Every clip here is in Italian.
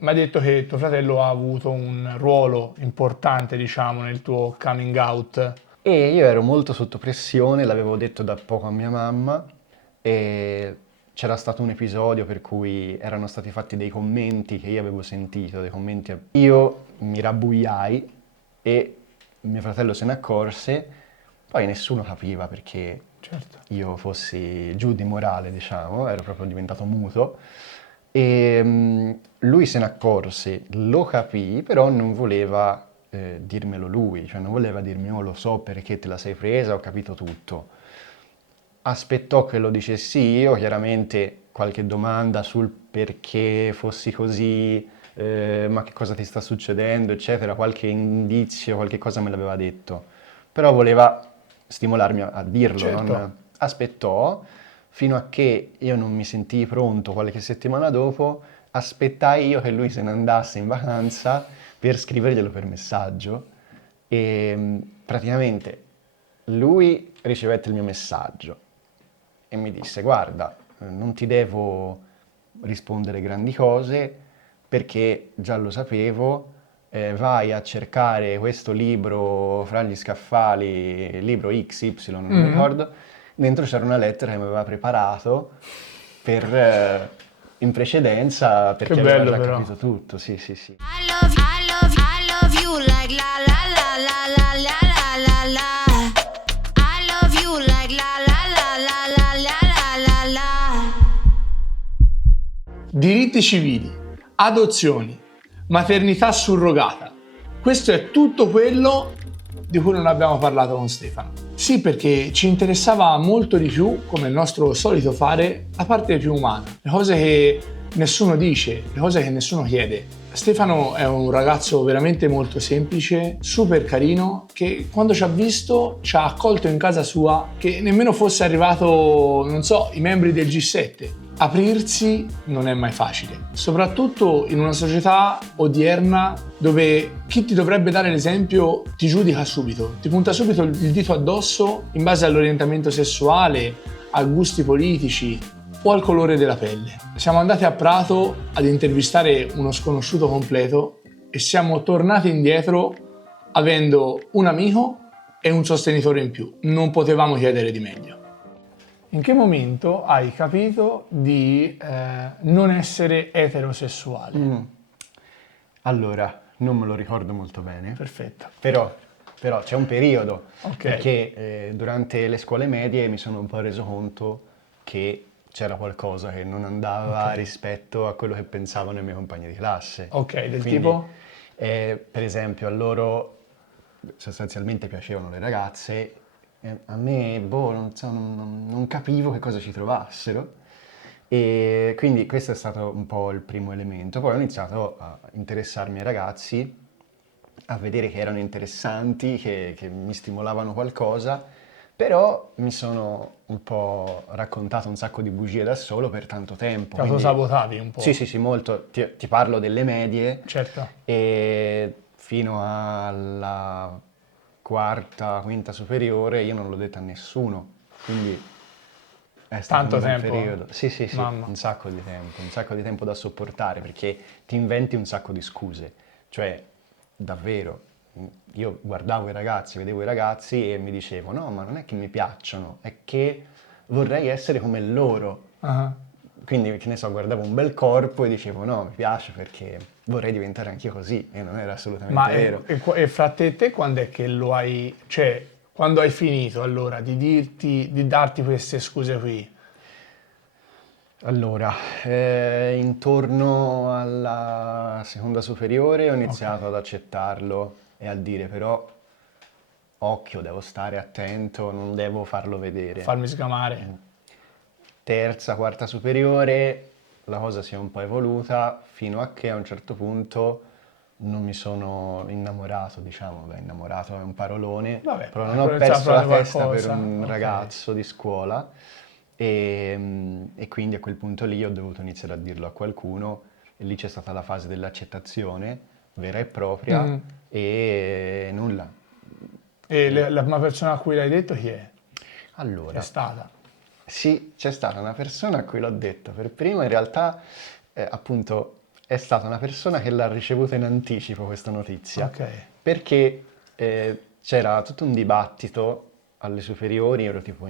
Mi hai detto che tuo fratello ha avuto un ruolo importante, diciamo, nel tuo coming out. E io ero molto sotto pressione, l'avevo detto da poco a mia mamma e c'era stato un episodio per cui erano stati fatti dei commenti che io avevo sentito, dei commenti. Io mi rabbuiai e mio fratello se ne accorse, poi nessuno capiva perché Certo. io fossi giù di morale, diciamo, ero proprio diventato muto. E lui se ne accorse, lo capì, però non voleva dirmelo lui, cioè non voleva dirmi, oh lo so perché te la sei presa, ho capito tutto. Aspettò che lo dicessi io, chiaramente qualche domanda sul perché fossi così, ma che cosa ti sta succedendo, eccetera, qualche indizio, qualche cosa me l'aveva detto, però voleva stimolarmi a dirlo, Certo. aspettò fino a che io non mi sentii pronto qualche settimana dopo, aspettai io che lui se ne andasse in vacanza per scriverglielo per messaggio e praticamente lui ricevette il mio messaggio e mi disse guarda, non ti devo rispondere grandi cose perché già lo sapevo, vai a cercare questo libro fra gli scaffali, libro XY, non mi Mhm. ricordo, dentro c'era una lettera che mi aveva preparato in precedenza Che perché aveva bello già però. capito tutto, sì, sì, sì. I love you like la la la la la la la la la. I love you like la la la la la la la la la. Diritti civili, adozioni, maternità surrogata. Questo è tutto quello di cui non abbiamo parlato con Stefano. Sì, perché ci interessava molto di più, come il nostro solito fare, la parte più umana, le cose che nessuno dice, le cose che nessuno chiede. Stefano è un ragazzo veramente molto semplice, super carino, che quando ci ha visto ci ha accolto in casa sua, che nemmeno fosse arrivato, non so, i membri del G7. Aprirsi non è mai facile, soprattutto in una società odierna dove chi ti dovrebbe dare l'esempio ti giudica subito, ti punta subito il dito addosso in base all'orientamento sessuale, a gusti politici o al colore della pelle. Siamo andati a Prato ad intervistare uno sconosciuto completo e siamo tornati indietro avendo un amico e un sostenitore in più. Non potevamo chiedere di meglio. In che momento hai capito di non essere eterosessuale? Allora, non me lo ricordo molto bene, Perfetto. però, però c'è un periodo, Ok. perché durante le scuole medie mi sono un po' reso conto che c'era qualcosa che non andava Ok. rispetto a quello che pensavano i miei compagni di classe. Ok, del Quindi, tipo? per esempio, a loro sostanzialmente piacevano le ragazze, e a me, boh, non, so, non capivo che cosa ci trovassero. E quindi questo è stato un po' il primo elemento. Poi ho iniziato a interessarmi ai ragazzi, a vedere che erano interessanti, che mi stimolavano qualcosa, però mi sono un po' raccontato un sacco di bugie da solo per tanto tempo. Ti Quindi autosabotavi un sì, po'. sì, sì, molto. Ti parlo delle medie Certo. e fino alla quarta, quinta superiore io non l'ho detto a nessuno. Quindi è stato Tanto un bel tempo? periodo. Sì, sì, sì, Mamma. un sacco di tempo da sopportare perché ti inventi un sacco di scuse. Cioè, davvero, io guardavo i ragazzi, vedevo i ragazzi e mi dicevo, no, ma non è che mi piacciono, è che vorrei essere come loro. Ah. Quindi, che ne so, guardavo un bel corpo e dicevo, no, mi piace perché vorrei diventare anch'io così, e non era Ma assolutamente vero. e fra te e te quando è che lo hai... Cioè, quando hai finito allora di dirti, di darti queste scuse qui? Allora, intorno alla seconda superiore ho Ok. iniziato ad accettarlo e a dire però, occhio, devo stare attento, non devo farlo vedere. Farmi sgamare. Terza, quarta superiore, la cosa si è un po' evoluta fino a che a un certo punto non mi sono innamorato, diciamo, beh, innamorato è un parolone, Vabbè, però non hai ho iniziato a perso la provare testa per qualcosa. un Ok. ragazzo di scuola e quindi a quel punto lì ho dovuto iniziare a dirlo a qualcuno e lì c'è stata la fase dell'accettazione vera e propria Mm. e nulla. E E la prima persona a cui l'hai detto chi è? Chi è allora, stata? sì, c'è stata una persona a cui l'ho detto per primo, in realtà appunto è stata una persona che l'ha ricevuta in anticipo questa notizia, Ok. perché c'era tutto un dibattito alle superiori, ero tipo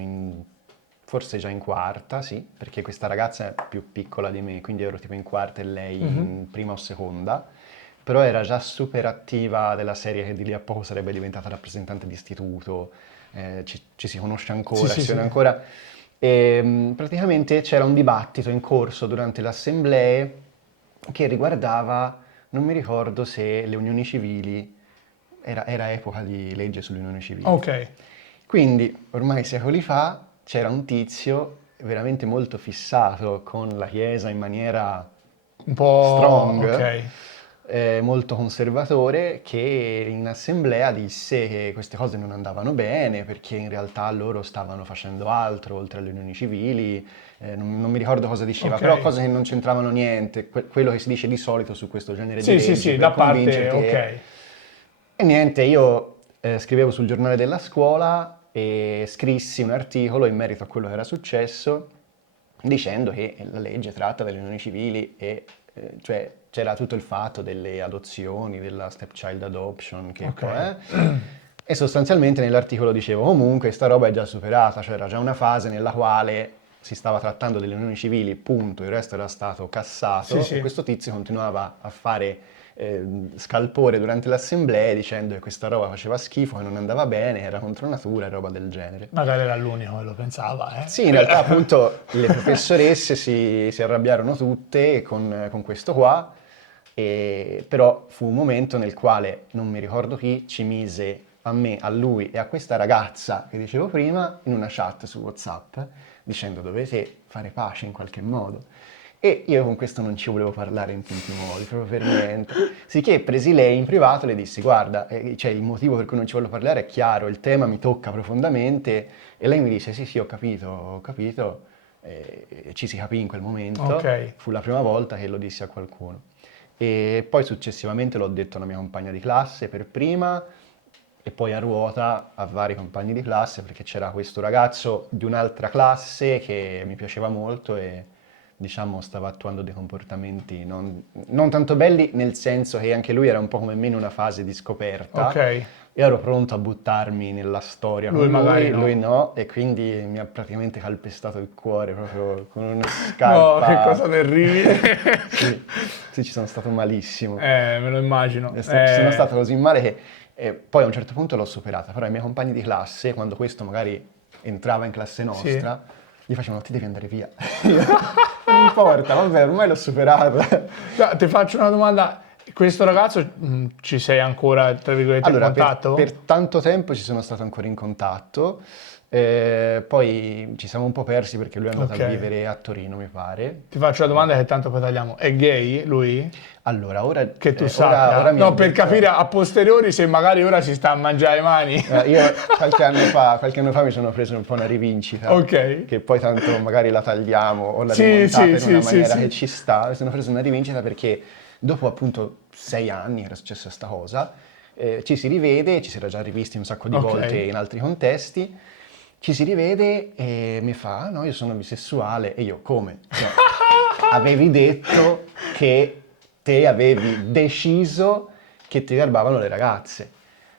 forse già in quarta, sì, perché questa ragazza è più piccola di me, quindi ero tipo in quarta e lei in prima o seconda, però era già super attiva della serie che di lì a poco sarebbe diventata rappresentante di istituto, ci si conosce ancora, Sì, ci si sì, vede sì. ancora. E praticamente c'era un dibattito in corso durante le assemblee che riguardava, non mi ricordo se le unioni civili, era epoca di legge sulle unioni civili. Ok. Quindi, ormai secoli fa, c'era un tizio veramente molto fissato con la Chiesa in maniera Un po'... strong, Ok. molto conservatore, che in assemblea disse che queste cose non andavano bene perché in realtà loro stavano facendo altro oltre alle unioni civili, non mi ricordo cosa diceva, Ok. però cose che non c'entravano niente, quello che si dice di solito su questo genere di Sì, sì, leggi sì, per da parte... convincerti che... Ok. E niente, io scrivevo sul giornale della scuola e scrissi un articolo in merito a quello che era successo, dicendo che la legge tratta delle unioni civili e cioè c'era tutto il fatto delle adozioni, della stepchild adoption, che Ok. poi e sostanzialmente nell'articolo dicevo comunque sta roba è già superata, cioè era già una fase nella quale si stava trattando delle unioni civili, punto, il resto era stato cassato Sì, sì. e questo tizio continuava a fare scalpore durante le assemblee dicendo che questa roba faceva schifo, che non andava bene, era contro natura e roba del genere. Magari era l'unico che lo pensava, Sì, in realtà appunto le professoresse si arrabbiarono tutte con questo qua, però fu un momento nel quale, non mi ricordo chi, ci mise a me, a lui e a questa ragazza che dicevo prima in una chat su WhatsApp dicendo dovete fare pace in qualche modo. E io con questo non ci volevo parlare in tutti i modi, proprio per niente. Sicché presi lei in privato e le dissi guarda, cioè il motivo per cui non ci voglio parlare è chiaro, il tema mi tocca profondamente e lei mi dice sì sì ho capito, e ci si capì in quel momento, Ok. fu la prima volta che lo dissi a qualcuno. E poi successivamente l'ho detto a una mia compagna di classe per prima e poi a ruota a vari compagni di classe perché c'era questo ragazzo di un'altra classe che mi piaceva molto e diciamo stava attuando dei comportamenti non tanto belli, nel senso che anche lui era un po' come me in una fase di scoperta. Ok. Io ero pronto a buttarmi nella storia Lui con magari lui no. no, e quindi mi ha praticamente calpestato il cuore proprio con una No, che scarpa. cosa terribile. Sì, sì, ci sono stato malissimo. Me lo immagino. Ci sono stato così male che poi a un certo punto l'ho superata, però i miei compagni di classe, quando questo magari entrava in classe Sì. nostra, gli facevano ti devi andare via. Io, non importa, vabbè, ormai l'ho superata. No, ti faccio una domanda. Questo ragazzo ci sei ancora, tra virgolette, in Allora, contatto? per tanto tempo ci sono stato ancora in contatto, poi ci siamo un po' persi perché lui è andato Ok. a vivere a Torino, mi pare. Ti faccio la domanda che tanto poi tagliamo. È gay lui? Allora, ora, Che tu ora sappia. mi ha No, per detto- capire a posteriori se magari ora si sta a mangiare le mani. Io qualche anno fa mi sono preso un po' una rivincita, Ok. che poi tanto magari la tagliamo o la Sì, rimontate sì, in sì, una sì, maniera sì. che ci sta. Mi sono preso una rivincita perché dopo appunto 6 anni era successa sta cosa, ci si rivede, ci si era già rivisti un sacco di Ok. volte in altri contesti, ci si rivede e mi fa, "Ah, no, io sono bisessuale", e io, come? Cioè, avevi detto che te avevi deciso che ti garbavano le ragazze.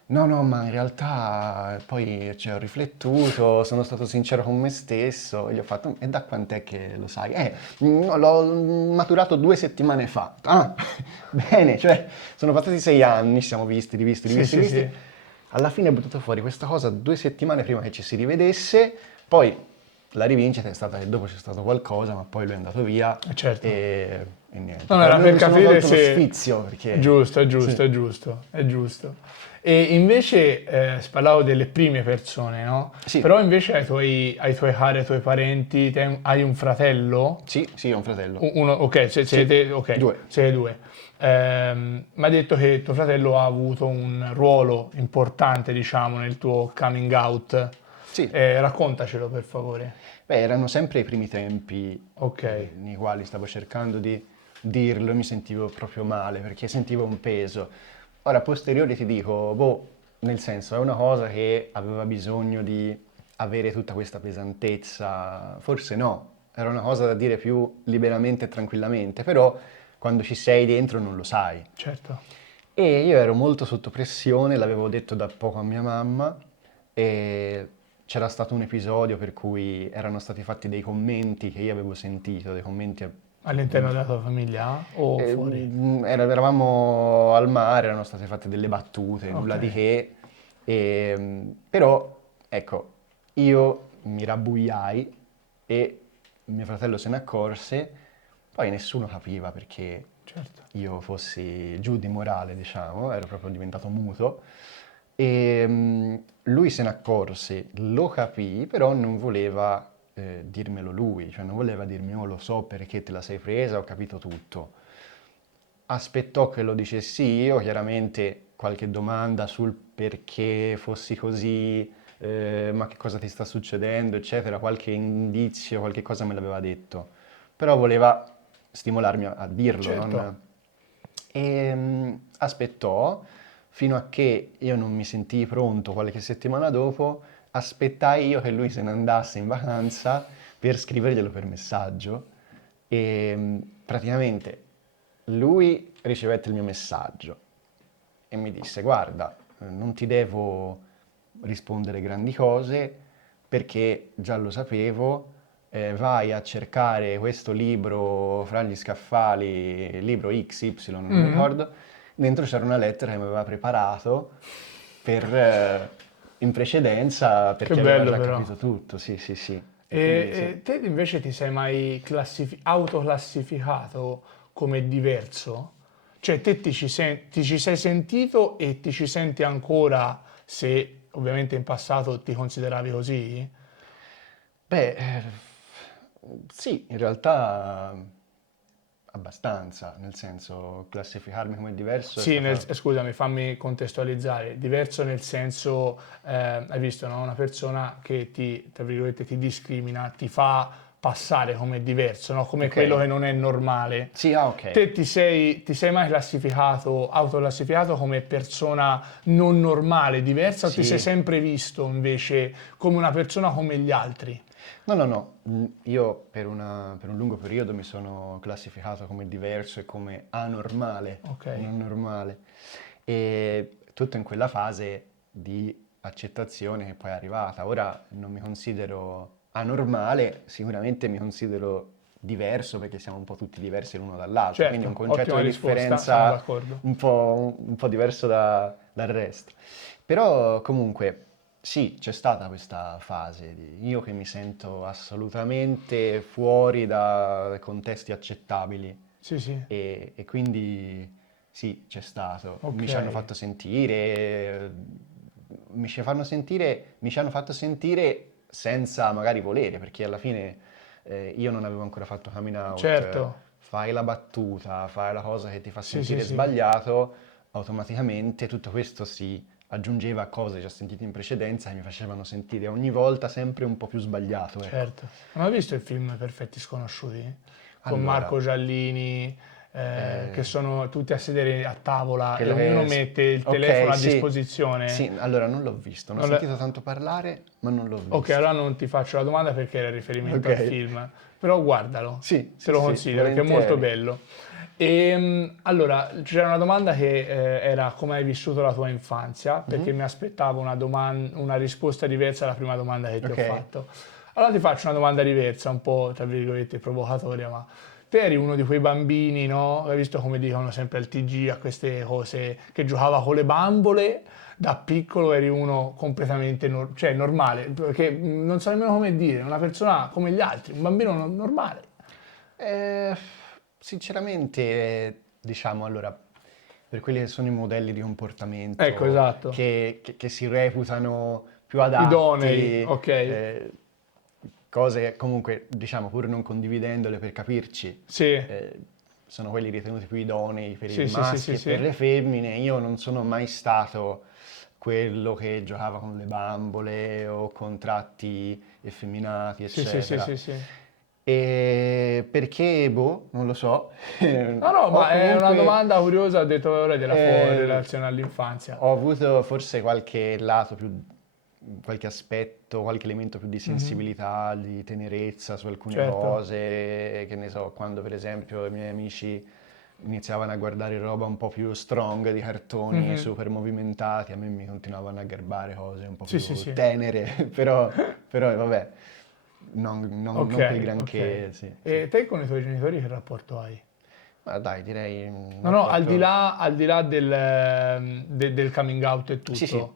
No, no, ma in realtà poi ci ho riflettuto, sono stato sincero con me stesso e gli ho fatto, e da quant'è che lo sai? L'ho maturato 2 settimane fa. Ah, bene, cioè, sono passati 6 anni, ci siamo visti, rivisti, Sì, rivisti, sì, rivisti. sì. Alla fine ho buttato fuori questa cosa 2 settimane prima che ci si rivedesse, poi la rivincita è stata che dopo c'è stato qualcosa, ma poi lui è andato via Certo. e niente. Non era Però per mi sono capire tolto lo se... sfizio perché... È giusto, è giusto, Sì. è giusto, è giusto. E invece, parlavo delle prime persone, no? Sì. Però invece ai tuoi cari, ai tuoi parenti, hai un fratello? Sì, sì, ho un fratello. Uno, ok, siete, ok, Due. siete due. Mi ha detto che tuo fratello ha avuto un ruolo importante, diciamo, nel tuo coming out. Sì. Raccontacelo, per favore. Beh, erano sempre i primi tempi Ok. nei quali stavo cercando di dirlo e mi sentivo proprio male perché sentivo un peso. Ora, a posteriori ti dico, boh, nel senso, è una cosa che aveva bisogno di avere tutta questa pesantezza, forse no, era una cosa da dire più liberamente e tranquillamente, però quando ci sei dentro non lo sai. Certo. E io ero molto sotto pressione, l'avevo detto da poco a mia mamma e c'era stato un episodio per cui erano stati fatti dei commenti che io avevo sentito, dei commenti All'interno della tua famiglia o fuori? eravamo al mare, erano state fatte delle battute, nulla Ok. di che, però ecco, io mi rabbuiai e mio fratello se ne accorse, poi nessuno capiva perché Certo. io fossi giù di morale, diciamo, ero proprio diventato muto. E lui se ne accorse, lo capì, però non voleva dirmelo lui, cioè non voleva dirmi, oh lo so perché te la sei presa, ho capito tutto. Aspettò che lo dicessi io, chiaramente qualche domanda sul perché fossi così, ma che cosa ti sta succedendo, eccetera, qualche indizio, qualche cosa me l'aveva detto, però voleva stimolarmi a dirlo, Certo. aspettò fino a che io non mi sentii pronto qualche settimana dopo, aspettai io che lui se ne andasse in vacanza per scriverglielo per messaggio e praticamente lui ricevette il mio messaggio e mi disse guarda, non ti devo rispondere grandi cose perché già lo sapevo, vai a cercare questo libro fra gli scaffali, libro XY, non mi Mhm. ricordo, dentro c'era una lettera che mi aveva preparato per, in precedenza Che perché aveva bello già però. capito tutto, sì, sì, sì. E, E quindi sì. e te invece ti sei mai autoclassificato come diverso? Cioè te ti ci sei sentito e ti ci senti ancora se ovviamente in passato ti consideravi così? Beh, sì, in realtà abbastanza, nel senso classificarmi come diverso è Sì, stata... scusami, fammi contestualizzare. Diverso nel senso, hai visto, no? Una persona che ti, tra virgolette, ti discrimina, ti fa passare come diverso, no? Come quello Ok, che non è normale. sì, ah ok. Te ti sei mai classificato, autoclassificato come persona non normale, diversa, o ti sei Sì, sempre visto invece come una persona come gli altri? no, no, no, io per un lungo periodo mi sono classificato come diverso e come anormale, Ok, non normale. E tutto in quella fase di accettazione che poi è arrivata. Ora non mi considero anormale, sicuramente mi considero diverso perché siamo un po' tutti diversi l'uno dall'altro, quindi un certo, concetto ottima di risposta, sono differenza d'accordo. un po' diverso dal resto. Però comunque sì, c'è stata questa fase di io che mi sento assolutamente fuori da contesti accettabili Sì, sì, e quindi sì, c'è stato. ok, Mi ci hanno fatto sentire, mi ci hanno fatto sentire senza magari volere, perché alla fine io non avevo ancora fatto coming out, certo, fai la battuta, fai la cosa che ti fa sì, sì, sentire sì. sbagliato, automaticamente tutto questo si aggiungeva a cose già sentite in precedenza e mi facevano sentire ogni volta sempre un po' più sbagliato, ecco. Certo. Non hai visto il film Perfetti Sconosciuti? Con Allora, Marco Giallini, che eh, sono tutti a sedere a tavola e quello ognuno che... mette il telefono Ok, a sì, disposizione? sì, allora non l'ho visto, ne ho Non le- sentito tanto parlare, ma non l'ho Ok, visto. allora non ti faccio la domanda perché era riferimento Ok, al film, però guardalo, sì, te sì, lo sì, consiglio perché è molto volentieri. bello. Allora, c'era una domanda che era come hai vissuto la tua infanzia, perché Mhm. mi aspettavo una risposta diversa alla prima domanda che ti ho Ok, fatto. Allora ti faccio una domanda diversa, un po' tra virgolette provocatoria, ma te eri uno di quei bambini, no? Hai visto come dicono sempre al TG a queste cose, che giocava con le bambole? Da piccolo eri uno completamente cioè normale, perché non so nemmeno come dire, una persona come gli altri, un bambino normale. Eh, sinceramente, diciamo, allora, per quelli che sono i modelli di Ecco, comportamento esatto. che si reputano più Idonei, adatti, ok. cose che comunque, diciamo, pur non condividendole per capirci, Sì, eh, sono quelli ritenuti più idonei per i sì, sì, sì, maschi sì, e per sì. le femmine. Io non sono mai stato quello che giocava con le bambole o con tratti effeminati, Sì, sì, sì, eccetera. sì, sì. E perché, boh, non lo so. No, no, Ho ma è una comunque domanda curiosa, ho detto ora della eh, relazione all'infanzia. ho avuto forse qualche lato più, qualche aspetto, qualche elemento più di Mhm. sensibilità, di tenerezza su alcune Certo, cose, che ne so, quando per esempio i miei amici iniziavano a guardare roba un po' più strong di cartoni Mhm. super movimentati, a me mi continuavano a garbare cose un po' Sì, più sì, sì. tenere, però vabbè, non Ok, quei granché, ok. sì, sì. E te con i tuoi genitori che rapporto hai? Ma dai, direi un No, no, rapporto... al di là del coming out e Sì, sì, tutto.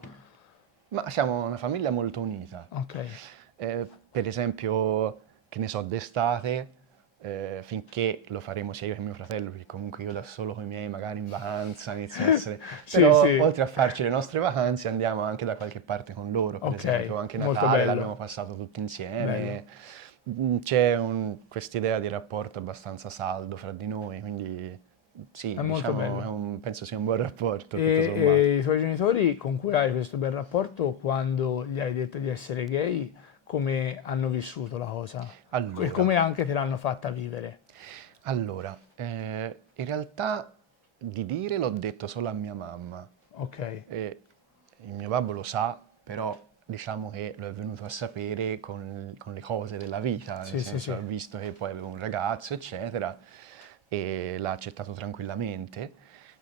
ma siamo una famiglia molto unita. Ok, Per esempio, che ne so, d'estate, finché lo faremo sia io che mio fratello, perché comunque io da solo con i miei magari in vacanza inizio a essere... sì, Però sì, oltre a farci le nostre vacanze andiamo anche da qualche parte con loro, per ok, esempio anche molto Natale l'abbiamo bello, passato tutti bello. insieme. C'è quest'idea di rapporto abbastanza saldo fra di noi, quindi È sì, molto diciamo, bello. penso sia un buon rapporto, tutto sommato. E i tuoi genitori con cui hai questo bel rapporto, quando gli hai detto di essere gay, come hanno vissuto la cosa? E Allora, come anche te l'hanno fatta vivere? in realtà di dire l'ho detto solo a mia mamma. Ok, E il mio babbo lo sa, però diciamo che lo è venuto a sapere con le cose della vita, nel sì, sì, senso sì, ha visto che poi avevo un ragazzo, eccetera, e l'ha accettato tranquillamente.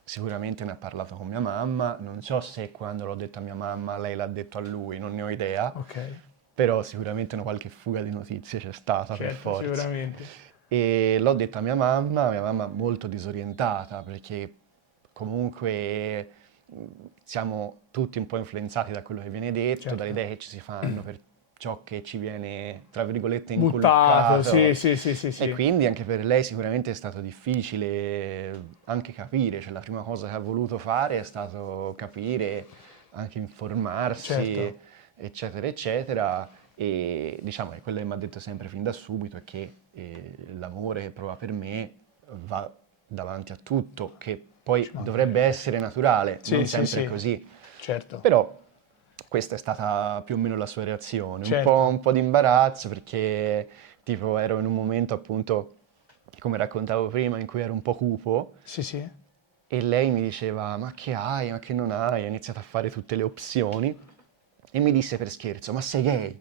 Sicuramente ne ha parlato con mia mamma, non so se quando l'ho detto a mia mamma lei l'ha detto a lui, non ne ho idea, ok, però sicuramente una qualche fuga di notizie c'è stata per certo, forza. sicuramente. E l'ho detto a mia mamma molto disorientata perché comunque siamo tutti un po' influenzati da quello che viene detto, dalle Certo. idee che ci si fanno per ciò che ci viene, tra virgolette, Buttato, sì, inculcato. sì, sì, sì, E sì. quindi anche per lei sicuramente è stato difficile anche capire, cioè la prima cosa che ha voluto fare è stato capire, anche informarsi, Certo, eccetera, eccetera. E diciamo che quello che mi ha detto sempre fin da subito è che l'amore che prova per me va davanti a tutto, che poi ci dovrebbe mancherebbe. essere naturale, Sì, non sì, sempre è sì, così. certo, Però questa è stata più o meno la sua reazione, certo. un po' di imbarazzo perché tipo ero in un momento appunto, come raccontavo prima, in cui ero un po' cupo Sì, sì, e lei mi diceva ma che hai, ma che non hai, ha iniziato a fare tutte le opzioni e mi disse per scherzo ma sei gay?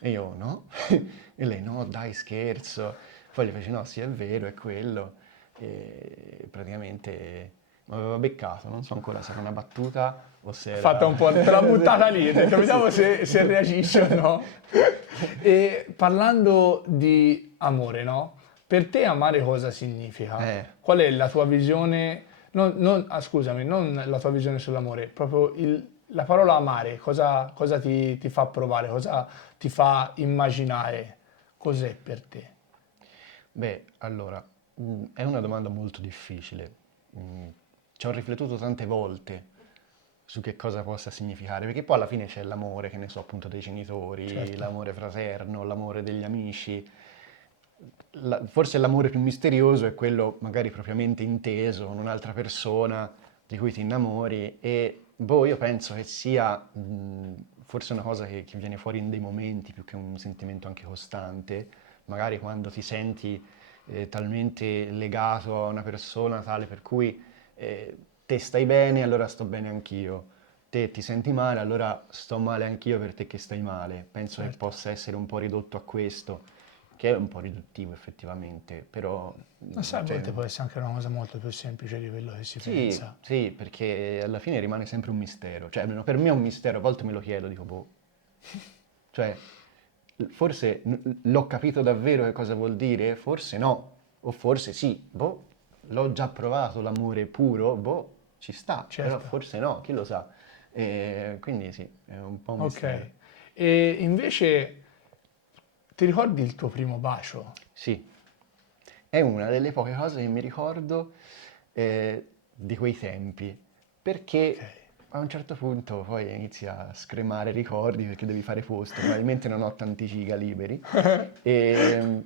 E io no, e lei no dai scherzo, poi le fece no sì è vero è quello e praticamente mi aveva beccato, non so ancora se era una battuta o se fatta era... un po', te l'ha buttata lì, ho detto, Sì. vediamo se reagisce o no. E parlando di amore, no? Per te amare cosa significa? Eh, Qual è la tua visione, scusami, non la tua visione sull'amore, proprio la parola amare, cosa ti fa provare, cosa ti fa immaginare, cos'è per te? beh, allora, è una domanda molto difficile. Ci ho riflettuto tante volte su che cosa possa significare, perché poi alla fine c'è l'amore, che ne so, appunto dei genitori, Certo, l'amore fraterno, l'amore degli amici. Forse l'amore più misterioso è quello magari propriamente inteso con un'altra persona di cui ti innamori e boh, io penso che sia forse una cosa che viene fuori in dei momenti più che un sentimento anche costante, magari quando ti senti talmente legato a una persona tale per cui te stai bene, allora sto bene anch'io. Te ti senti male, allora sto male anch'io per te che stai male. Penso che certo. possa essere un po' ridotto a questo, che è un po' riduttivo effettivamente, però Ma sai, a cioè, volte può essere anche una cosa molto più semplice di quello che si sì, pensa. sì, perché alla fine rimane sempre un mistero. Cioè, almeno per me è un mistero, a volte me lo chiedo, dico, boh. Cioè, forse l'ho capito davvero che cosa vuol dire? Forse no, o forse sì, boh, l'ho già provato l'amore puro, boh, ci sta, però Certo. forse no, chi lo sa. E quindi sì, è un po' un mistero. Ok. E invece ti ricordi il tuo primo bacio? Sì, è una delle poche cose che mi ricordo di quei tempi, Ok. perché a un certo punto poi inizi a scremare ricordi perché devi fare posto, probabilmente non ho tanti giga liberi. E,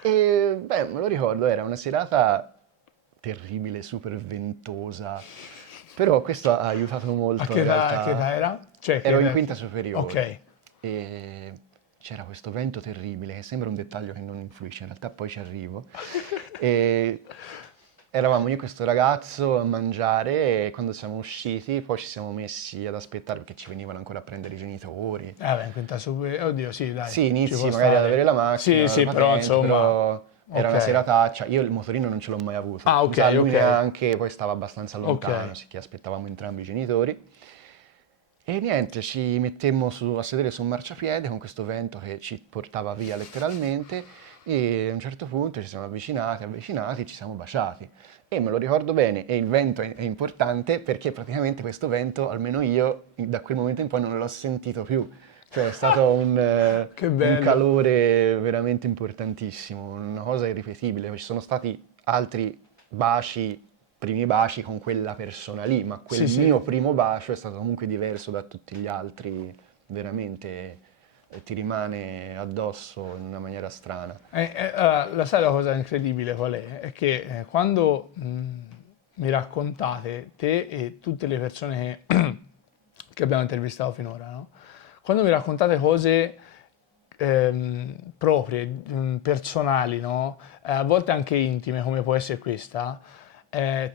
beh, me lo ricordo, era una serata terribile, super ventosa, però questo ha aiutato A molto che in che età realtà. era? Cioè, che Ero in età... quinta superiore Ok. e c'era questo vento terribile, che sembra un dettaglio che non influisce, in realtà poi ci arrivo. E eravamo io e questo ragazzo a mangiare e quando siamo usciti poi ci siamo messi ad aspettare perché ci venivano ancora a prendere i genitori. Vabbè, in quinta superiore... Oddio, sì, dai, Sì, ci può inizi magari ad avere stare. la Sì, macchina, la sì, però patente, insomma... però Era Ok. una serataccia, io il motorino non ce l'ho mai avuto. Ah, ok, Mi sa lui ok. neanche, poi stava abbastanza lontano, Ok. sì, che aspettavamo entrambi i genitori. E niente, ci mettemmo a sedere su un marciapiede con questo vento che ci portava via letteralmente e a un certo punto ci siamo avvicinati, ci siamo baciati. E me lo ricordo bene, e il vento è importante perché praticamente questo vento, almeno io, da quel momento in poi non l'ho sentito più. Cioè è stato Che un bello. calore veramente importantissimo, una cosa irripetibile. Ci sono stati altri baci, primi baci con quella persona lì, ma quel Sì, sì. mio primo bacio è stato comunque diverso da tutti gli altri, veramente ti rimane addosso in una maniera strana. Allora, sai la cosa incredibile qual è? È che quando mi raccontate, te e tutte le persone che abbiamo intervistato finora, no? Quando mi raccontate cose proprie, personali, no? A volte anche intime, come può essere questa,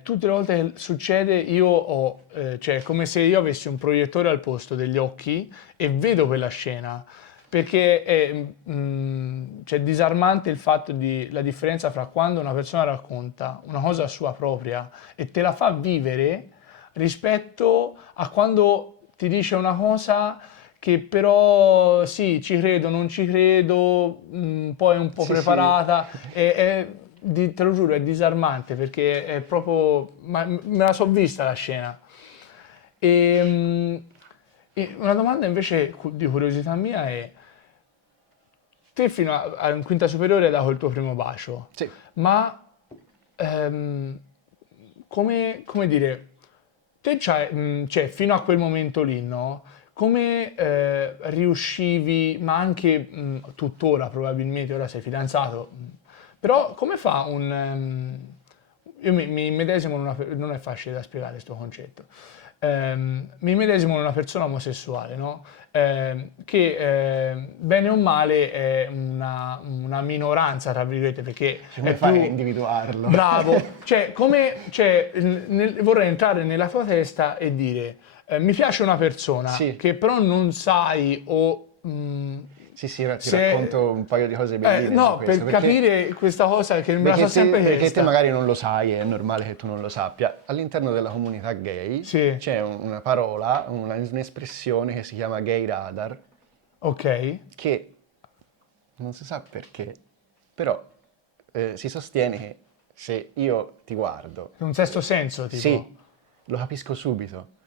tutte le volte che succede io ho, cioè è come se io avessi un proiettore al posto degli occhi e vedo quella scena, perché è cioè, disarmante il fatto di la differenza fra quando una persona racconta una cosa sua propria e te la fa vivere rispetto a quando ti dice una cosa che però sì, ci credo, non ci credo, poi è un po' Sì, sì. preparata, te lo giuro, è disarmante perché è proprio, ma me la so vista la scena. E una domanda invece di curiosità mia è, te fino a in quinta superiore hai dato il tuo primo bacio, Sì. ma ehm, come dire, te cioè, fino a quel momento lì, no? Come riuscivi, ma anche tuttora probabilmente, ora sei fidanzato, però come fa io mi immedesimo in non è facile da spiegare questo concetto. Mi immedesimo in una persona omosessuale, no? Che bene o male è una minoranza, tra virgolette, perché Come è fai a più individuarlo? bravo. Cioè, vorrei entrare nella tua testa e dire, mi piace una persona Sì. che però non sai o Sì, sì, ti se... racconto un paio di cose belline su no, questo, per capire questa cosa che me la so sempre perché te chiesta. magari non lo sai, è normale che tu non lo sappia. All'interno della comunità gay Sì. c'è una parola, un'espressione che si chiama gay radar, Ok. che non si sa perché, però si sostiene che se io ti guardo, Un sesto senso, tipo. sì, lo capisco subito.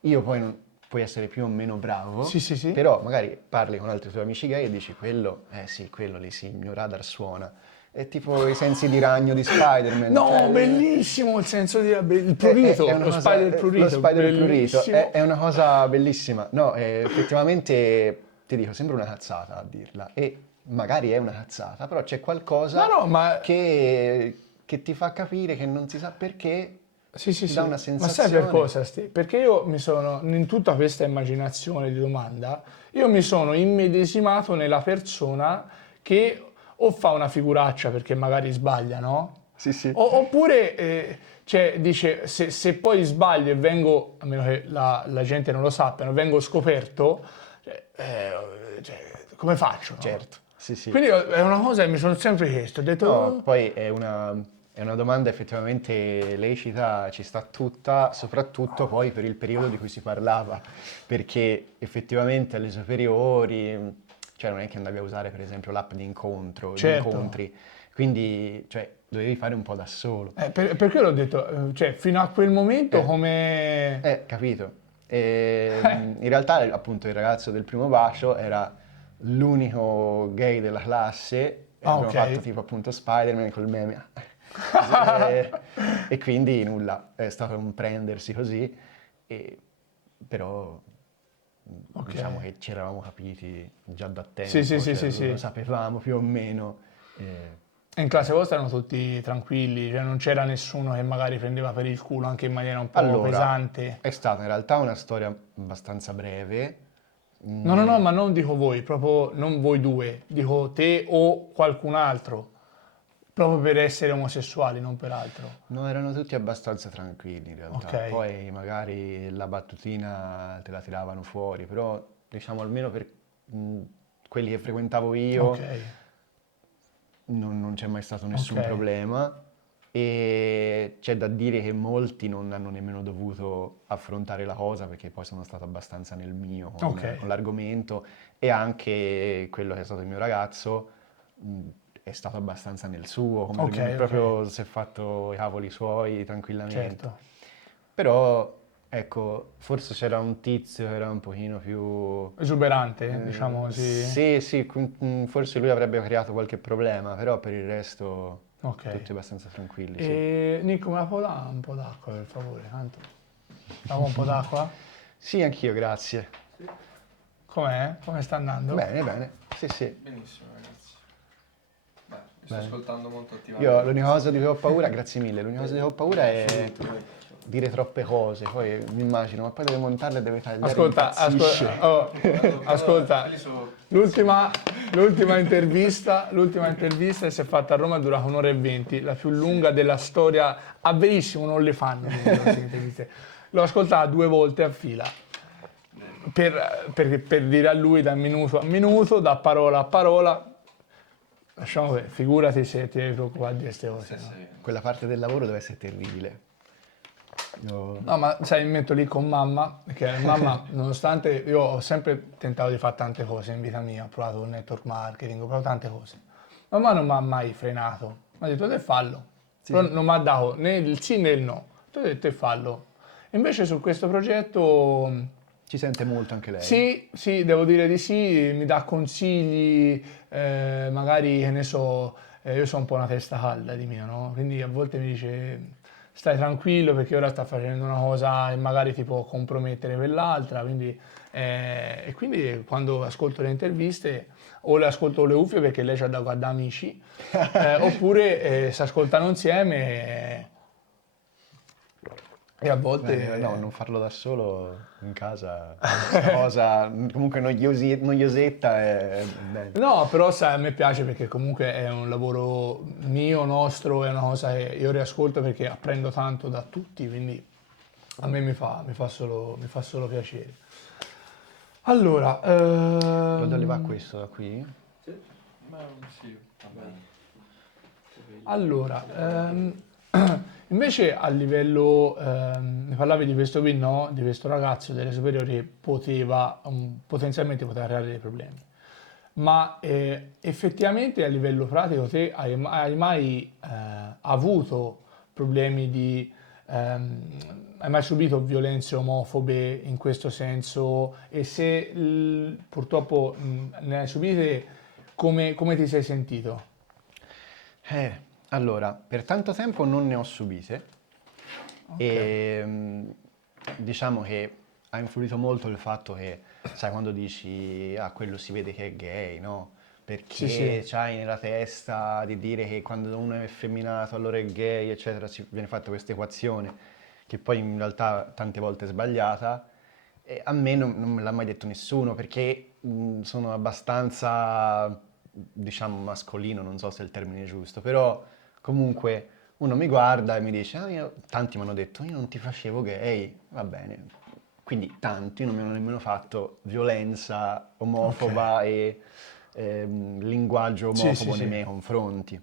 Io poi puoi essere più o meno bravo, Sì, sì, sì. però magari parli con altri tuoi amici gay e dici quello, sì, quello lì sì, il mio radar suona. È tipo i sensi di ragno di Spider-Man. No, cioè, bellissimo il senso di... il prurito, è una lo cosa- spider prurito, lo spider prurito bellissimo. è una cosa bellissima. No, effettivamente ti dico, sembra una cazzata a dirla e magari è una cazzata, però c'è qualcosa No, no, ma... che ti fa capire che non si sa perché Sì, sì, ti dà sì. una Ma sai per sensazione. cosa? Perché io mi sono, in tutta questa immaginazione di domanda, io mi sono immedesimato nella persona che o fa una figuraccia perché magari sbaglia, no? Sì, sì. Oppure cioè, dice se poi sbaglio e vengo, a meno che la gente non lo sappia, non vengo scoperto, cioè, come faccio? No? Certo, sì, sì. Quindi è una cosa che mi sono sempre chiesto, ho detto... No, poi è una domanda effettivamente lecita, ci sta tutta, soprattutto poi per il periodo di cui si parlava, perché effettivamente alle superiori, cioè non è che andavi a usare per esempio l'app di incontro, di Certo. incontri, quindi cioè, dovevi fare un po' da solo. Perché l'ho detto, cioè fino a quel momento Eh. come... Capito. In realtà appunto il ragazzo del primo bacio era l'unico gay della classe e Ah, abbiamo ok. fatto tipo appunto Spider-Man col meme. E quindi nulla, è stato un prendersi così, però Ok. diciamo che ci eravamo capiti già da tempo, Sì, sì, sì, cioè, sì, lo sì. sapevamo più o meno. E in classe vostra erano tutti tranquilli, cioè non c'era nessuno che magari prendeva per il culo anche in maniera un po' Allora, pesante. è stata in realtà una storia abbastanza breve. No, no, no, ma non dico voi, proprio non voi due, dico te o qualcun altro, proprio per essere omosessuali, non per altro. No, erano tutti abbastanza tranquilli in realtà. Ok. Poi magari la battutina te la tiravano fuori, però diciamo almeno per quelli che frequentavo io, Ok. non c'è mai stato nessun Ok. problema e c'è da dire che molti non hanno nemmeno dovuto affrontare la cosa perché poi sono stato abbastanza nel mio Ok. con l'argomento e anche quello che è stato il mio ragazzo è stato abbastanza nel suo, come Ok, ok. proprio si è fatto i cavoli suoi tranquillamente. Certo. Però, ecco, forse c'era un tizio che era un pochino più... Esuberante, diciamo così. Sì, sì, forse lui avrebbe creato qualche problema, però per il resto Ok. tutti abbastanza tranquilli, sì. E Nico, me la può dare un po' d'acqua, per favore? Tanto. Davo un po' d'acqua? Sì, anch'io, grazie. Com'è? Come sta andando? Bene, bene, sì, sì. Benissimo ragazzi. Beh, mi sto Bene. ascoltando molto Io attivamente. l'unica cosa di cui ho paura, grazie mille, l'unica cosa di cui ho paura è dire troppe cose, poi mi immagino, ma poi deve montarle e deve tagliare, Ascolta, impazzisce. ascolta. Quelli sono- L'ultima intervista che si è fatta a Roma dura 1 ora e 20, la più lunga della storia. A verissimo non le fanno queste interviste. L'ho ascoltata 2 volte a fila per dire a lui da minuto a minuto, da parola a parola. Lasciamo che, figurati se ti devi preoccupare di queste cose. No? Sì. Quella parte del lavoro deve essere terribile. Io- No, ma sai, mi metto lì con mamma, perché mamma, nonostante io ho sempre tentato di fare tante cose in vita mia, ho provato il network marketing, ho provato tante cose. Mamma non mi ha mai frenato, mi ha detto te fallo, però non mi ha dato né il sì né il no, tu hai detto te fallo. Invece su questo progetto Ci sente molto anche lei. sì, devo dire di sì, mi dà consigli, magari che ne so, io sono un po' una testa calda di mio, no? Quindi a volte mi dice stai tranquillo perché ora sta facendo una cosa e magari ti può compromettere per l'altra, e quindi quando ascolto le interviste o le ascolto con le cuffie perché lei c'ha da guardare amici, oppure si ascoltano insieme e a volte... Beh, no, non farlo da solo in casa, questa cosa comunque noiosetta è bella. No, però sai, a me piace perché comunque è un lavoro mio, nostro, è una cosa che io riascolto perché apprendo tanto da tutti, quindi a me mi fa solo piacere. Allora, Dove va questo da qui? Sì, ma sì, va bene. allora, invece a livello, mi parlavi di questo qui, no? Di questo ragazzo delle superiori che potenzialmente poteva creare dei problemi. Ma effettivamente a livello pratico te hai mai avuto problemi hai mai subito violenze omofobe in questo senso? E se purtroppo ne hai subite, come ti sei sentito? Allora, per tanto tempo non ne ho subite e diciamo che ha influito molto il fatto che, sai, quando dici, ah, quello si vede che è gay, no? Perché Sì. c'hai nella testa di dire che quando uno è effeminato allora è gay, eccetera, viene fatta questa equazione che poi in realtà tante volte è sbagliata. E a me non me l'ha mai detto nessuno perché sono abbastanza, diciamo, mascolino, non so se è il termine giusto, però comunque uno mi guarda e mi dice, tanti mi hanno detto, io non ti facevo gay, va bene. Quindi tanti non mi hanno nemmeno fatto violenza omofoba e linguaggio Sì, omofobo sì, nei sì. miei confronti.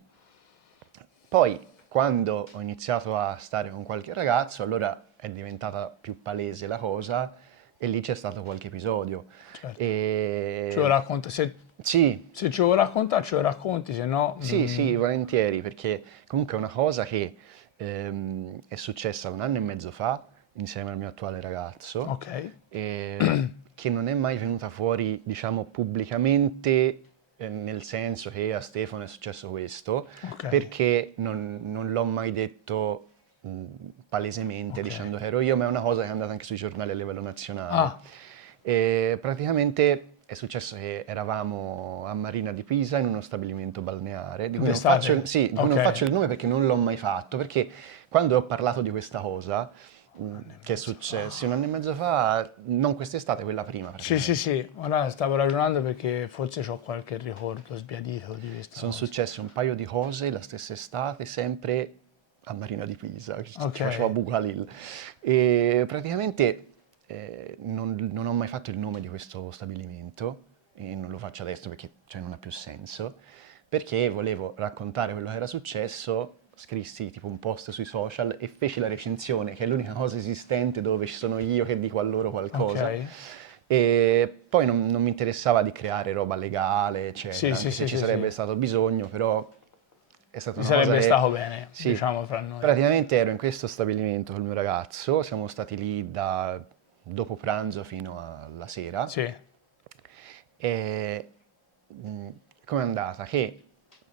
Poi, quando ho iniziato a stare con qualche ragazzo, allora è diventata più palese la cosa e lì c'è stato qualche episodio. Certo. E... Ce lo racconta, Sì, se ce lo racconta, ce lo racconti, se no... sì, sì, volentieri, perché comunque è una cosa che è successa 1 anno e mezzo fa insieme al mio attuale ragazzo, Ok. che non è mai venuta fuori, diciamo, pubblicamente, nel senso che a Stefano è successo questo, Ok. perché non l'ho mai detto palesemente Ok. dicendo che ero io, ma è una cosa che è andata anche sui giornali a livello nazionale. Ah. E praticamente è successo che eravamo a Marina di Pisa in uno stabilimento balneare, di cui, non D'estate? faccio, sì, di cui non Ok. faccio il nome perché non l'ho mai fatto, perché quando ho parlato di questa cosa, che è successo 1 anno e mezzo fa, non quest'estate, quella prima Sì, praticamente. sì, sì, ora stavo ragionando perché forse ho qualche ricordo sbiadito di questa Sono cosa. successe un paio di cose la stessa estate, sempre a Marina di Pisa, che Ok. ci facevo a Bugalil. E praticamente non ho mai fatto il nome di questo stabilimento e non lo faccio adesso perché cioè, non ha più senso. perché volevo raccontare quello che era successo, scrissi tipo un post sui social e feci la recensione, che è l'unica cosa esistente dove ci sono io che dico a loro qualcosa. Ok. E poi non mi interessava di creare roba legale, eccetera, Sì, anche sì, se sì, ci sì, sarebbe sì. stato bisogno, però è stata Ti una cosa sarebbe che... stato bene, Sì, diciamo, fra noi. praticamente ero in questo stabilimento col mio ragazzo, siamo stati lì da dopo pranzo fino alla sera. Sì. E com'è andata? Che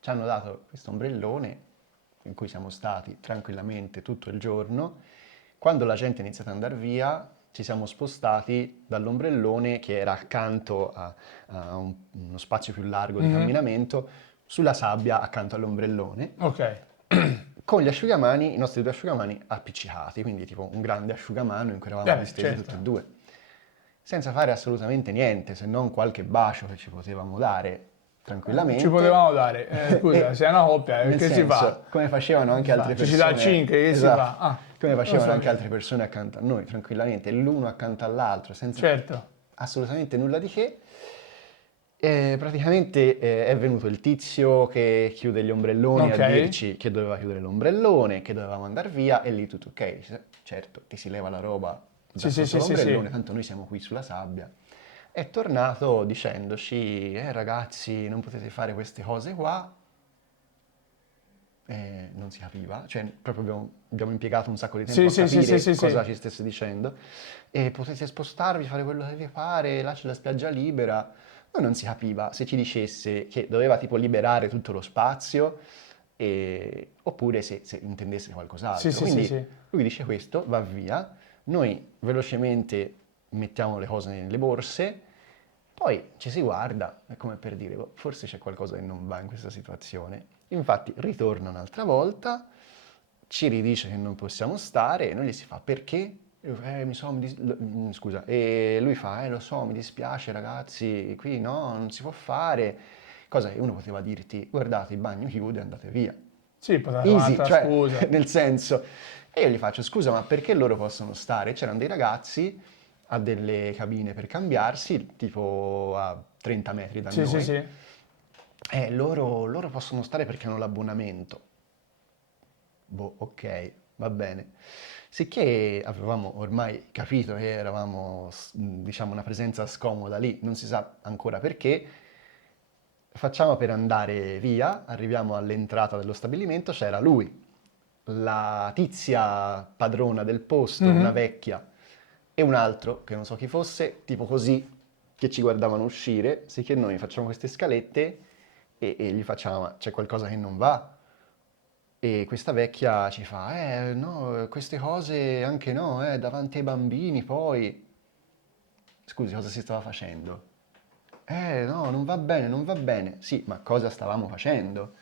ci hanno dato questo ombrellone in cui siamo stati tranquillamente tutto il giorno. Quando la gente è iniziata ad andare via, ci siamo spostati dall'ombrellone che era accanto a uno spazio più largo di camminamento, sulla sabbia accanto all'ombrellone, Ok. con gli asciugamani, i nostri due asciugamani appiccicati, quindi tipo un grande asciugamano in cui eravamo distesi certo. tutti e due, senza fare assolutamente niente, se non qualche bacio che ci potevamo dare tranquillamente. Ci potevamo dare. Scusa, E- sei una coppia, nel che si senso, fa? come facevano anche altre Ci si dà persone. 5, che si Esatto. fa? Ah, Come non facevano so anche niente. altre persone accanto a noi, tranquillamente, l'uno accanto all'altro, senza Certo. assolutamente nulla di che. E praticamente è venuto il tizio che chiude gli ombrelloni Ok. a dirci che doveva chiudere l'ombrellone, che dovevamo andare via, e lì tutto ok, certo, ti si leva la roba da Sì, sì, sotto sì, sì, l'ombrellone, sì. tanto noi siamo qui sulla sabbia. È tornato dicendoci, ragazzi, non potete fare queste cose qua. Non si capiva, cioè proprio abbiamo impiegato un sacco di tempo Sì, a sì, sì, capire sì, sì, cosa sì. ci stesse dicendo, e potete spostarvi, fare quello che vi pare, là c'è la spiaggia libera. Ma non si capiva se ci dicesse che doveva tipo liberare tutto lo spazio, oppure se intendesse qualcos'altro. Sì, sì, sì, Quindi sì. lui dice questo, va via, noi velocemente mettiamo le cose nelle borse, poi ci si guarda, è come per dire, "Oh, forse c'è qualcosa che non va in questa situazione." Infatti ritorna un'altra volta, ci ridice che non possiamo stare, e noi gli si fa perché? E io, scusa, e lui fa, lo so, mi dispiace ragazzi, qui no, non si può fare. Cosa che uno poteva dirti, guardate, il bagno chiude, andate via. Sì, poteva fare Easy, un'altra cioè, scusa. nel senso. E io gli faccio, scusa, ma perché loro possono stare? C'erano dei ragazzi a delle cabine per cambiarsi, tipo a 30 metri da Sì, sì, noi. sì. Loro possono stare perché hanno l'abbonamento. Boh, ok, va bene. Sicché avevamo ormai capito che eravamo, diciamo, una presenza scomoda lì, non si sa ancora perché. Facciamo per andare via, arriviamo all'entrata dello stabilimento, c'era lui, la tizia padrona del posto, una vecchia, e un altro, che non so chi fosse, tipo così, che ci guardavano uscire, sicché noi facciamo queste scalette e gli facciamo, ma c'è qualcosa che non va? E questa vecchia ci fa, no, queste cose anche no, davanti ai bambini poi. Scusi, cosa si stava facendo? No, non va bene, non va bene. Sì, ma cosa stavamo facendo?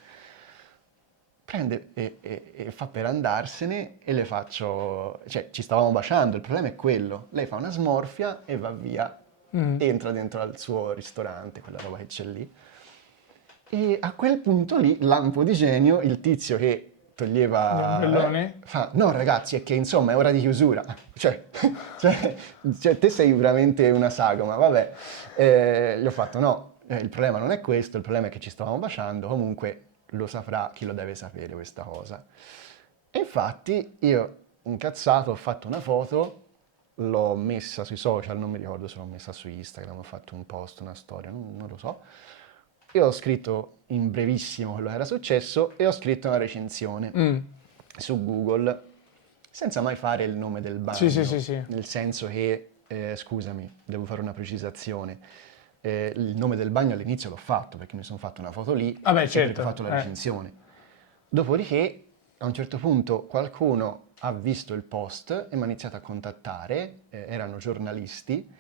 Prende e fa per andarsene e le faccio... Cioè, ci stavamo baciando, il problema è quello. Lei fa una smorfia e va via. Entra dentro al suo ristorante, quella roba che c'è lì. E a quel punto lì, lampo di genio, il tizio che Gli toglieva... ombrelloni? fa, no ragazzi, è che insomma è ora di chiusura. Cioè, te sei veramente una sagoma, vabbè. Gli ho fatto, no, il problema non è questo, il problema è che ci stavamo baciando, comunque lo saprà chi lo deve sapere questa cosa. E infatti io, incazzato, ho fatto una foto, l'ho messa sui social, non mi ricordo se l'ho messa su Instagram, ho fatto un post, una storia, non lo so. Io ho scritto in brevissimo quello che era successo e ho scritto una recensione su Google, senza mai fare il nome del bagno, Sì, sì, sì, sì. nel senso che, scusami, devo fare una precisazione. Il nome del bagno all'inizio l'ho fatto perché mi sono fatto una foto lì Vabbè, e perché certo. ho fatto la recensione. Dopodiché, a un certo punto, qualcuno ha visto il post e mi ha iniziato a contattare, erano giornalisti,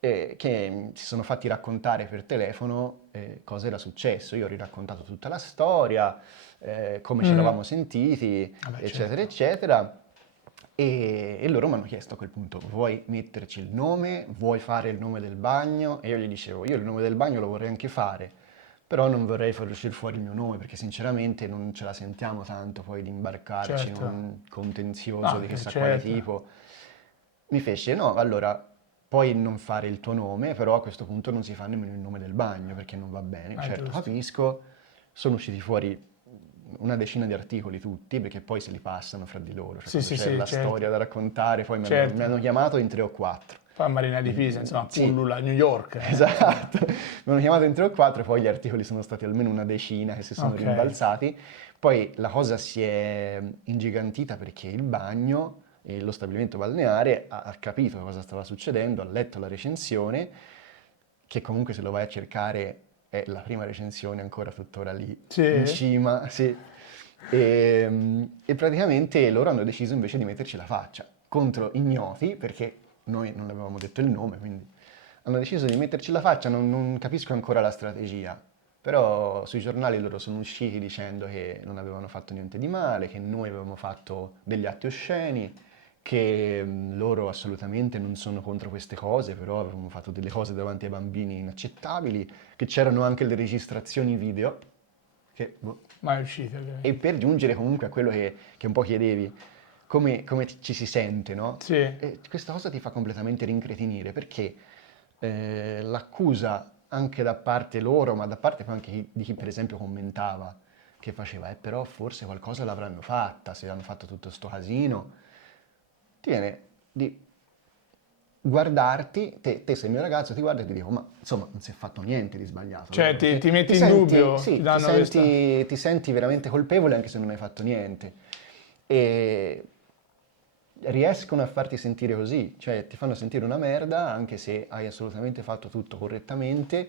che si sono fatti raccontare per telefono cosa era successo. Io ho riraccontato tutta la storia, come ci eravamo sentiti, Vabbè, eccetera, certo. eccetera. E loro mi hanno chiesto a quel punto, vuoi metterci il nome, vuoi fare il nome del bagno? E io gli dicevo, io il nome del bagno lo vorrei anche fare, però non vorrei far uscire fuori il mio nome perché sinceramente non ce la sentiamo tanto poi di imbarcarci in Certo. un contenzioso di Anche, chissà quale certo. tipo. Mi fece, no, allora puoi non fare il tuo nome, però a questo punto non si fa nemmeno il nome del bagno perché non va bene. Certo, Giusto. capisco. sono usciti fuori una decina di articoli tutti, perché poi se li passano fra di loro, cioè Sì, quando sì, c'è sì, la certo. storia da raccontare, poi Certo. mi hanno chiamato in 3 o 4. Poi a Marina di Pisa, insomma, Sì. pullula a New York. Esatto, mi hanno chiamato in 3 o 4, poi gli articoli sono stati almeno una decina che si sono Ok. rimbalzati, poi la cosa si è ingigantita perché il bagno e lo stabilimento balneare ha capito cosa stava succedendo, ha letto la recensione, che comunque se lo vai a cercare è la prima recensione ancora tuttora lì Sì? in cima, sì. E praticamente loro hanno deciso invece di metterci la faccia contro ignoti, perché noi non avevamo detto il nome, quindi hanno deciso di metterci la faccia, non capisco ancora la strategia, però sui giornali loro sono usciti dicendo che non avevano fatto niente di male, che noi avevamo fatto degli atti osceni, che loro assolutamente non sono contro queste cose, però avevamo fatto delle cose davanti ai bambini inaccettabili, che c'erano anche le registrazioni video, che, boh. Mai uscite, ovviamente. E per giungere comunque a quello che un po' chiedevi, come ci si sente, no? Sì. E questa cosa ti fa completamente rincretinire, perché l'accusa anche da parte loro, ma da parte poi anche di chi per esempio commentava, che faceva, però forse qualcosa l'avranno fatta, se hanno fatto tutto sto casino, ti viene di guardarti, te sei il mio ragazzo, ti guardo e ti dico, ma insomma non si è fatto niente di sbagliato. Cioè, vero? ti metti in senti- dubbio, sì, ti danno questa... ti senti veramente colpevole anche se non hai fatto niente. E riescono a farti sentire così, cioè ti fanno sentire una merda anche se hai assolutamente fatto tutto correttamente,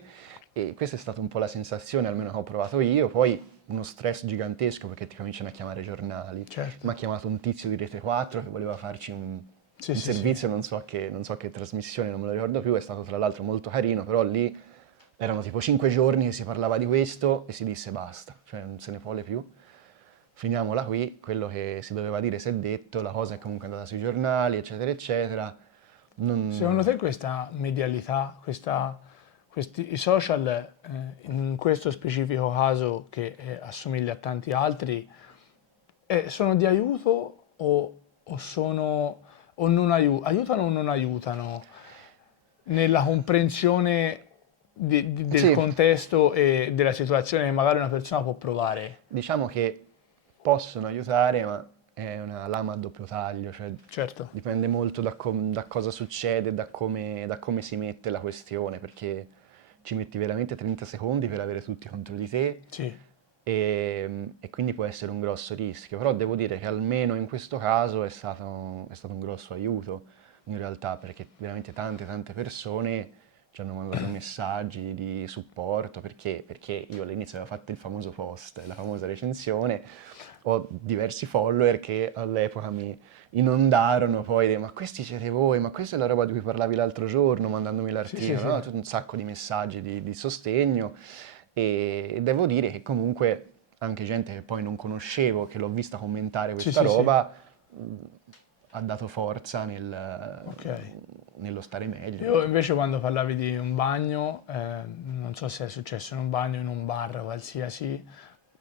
e questa è stata un po' la sensazione almeno che ho provato io. Poi uno stress gigantesco perché ti cominciano a chiamare giornali. Certo. Mi ha chiamato un tizio di Rete 4 che voleva farci un Sì, un sì, servizio, non so che trasmissione, non me lo ricordo più, è stato tra l'altro molto carino, però lì erano tipo 5 giorni che si parlava di questo e si disse basta, cioè non se ne vuole più, finiamola qui, quello che si doveva dire si è detto, la cosa è comunque andata sui giornali, eccetera, eccetera. Secondo te questa medialità, i social, in questo specifico caso che assomiglia a tanti altri, sono di aiuto o sono o non aiutano o non aiutano nella comprensione del Sì, contesto e della situazione che magari una persona può provare? diciamo che possono aiutare, ma è una lama a doppio taglio, cioè Certo. dipende molto da cosa succede, da come si mette la questione, perché ci metti veramente 30 secondi per avere tutti contro di te Sì. e quindi può essere un grosso rischio, però devo dire che almeno in questo caso è stato un grosso aiuto in realtà, perché veramente tante persone ci hanno mandato messaggi di supporto, perché io all'inizio avevo fatto il famoso post, la famosa recensione, ho diversi follower che all'epoca mi inondarono poi, ma questi siete voi, ma questa è la roba di cui parlavi l'altro giorno, mandandomi l'articolo, sì. no? Tutto un sacco di messaggi di sostegno, e devo dire che comunque anche gente che poi non conoscevo, che l'ho vista commentare questa Sì, sì, sì. roba, ha dato forza Ok. nello stare meglio. Io invece quando parlavi di un bagno, non so se è successo in un bagno, in un bar qualsiasi,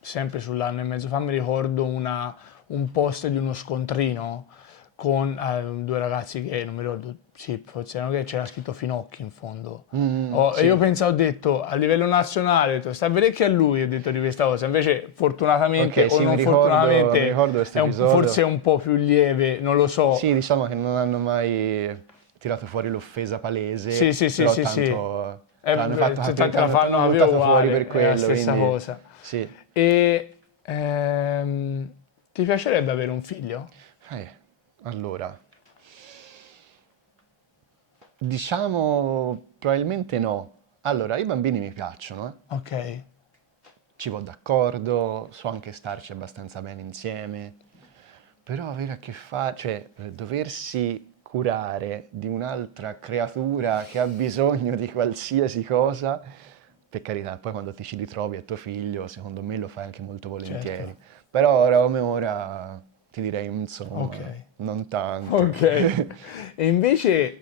sempre sull'anno e mezzo fa mi ricordo un post di uno scontrino con due ragazzi che non mi ricordo, sì, forse erano che c'era scritto Finocchi in fondo. E sì. io pensavo, ho detto, a livello nazionale, ho detto, sta a vedere che a lui ho detto di questa cosa, invece fortunatamente Ok, o sì, non mi fortunatamente ricordo questo episodio. forse è un po' più lieve, non lo so. Sì, diciamo che non hanno mai tirato fuori l'offesa palese, Sì, però sì. tanto l'hanno fatto Se capire, tanti la fanno t'hanno capire buttato fuori uguale, per è la quello, stessa quindi cosa. sì. E ti piacerebbe avere un figlio? Eh, allora, diciamo probabilmente no. Allora, i bambini mi piacciono, Ok, ci vado d'accordo, so anche starci abbastanza bene insieme, però avere a che fare, cioè doversi curare di un'altra creatura che ha bisogno di qualsiasi cosa, per carità, poi quando ti ci ritrovi a tuo figlio, secondo me lo fai anche molto volentieri. certo. Però ora come ora ti direi insomma, Ok. non tanto. Ok. E invece,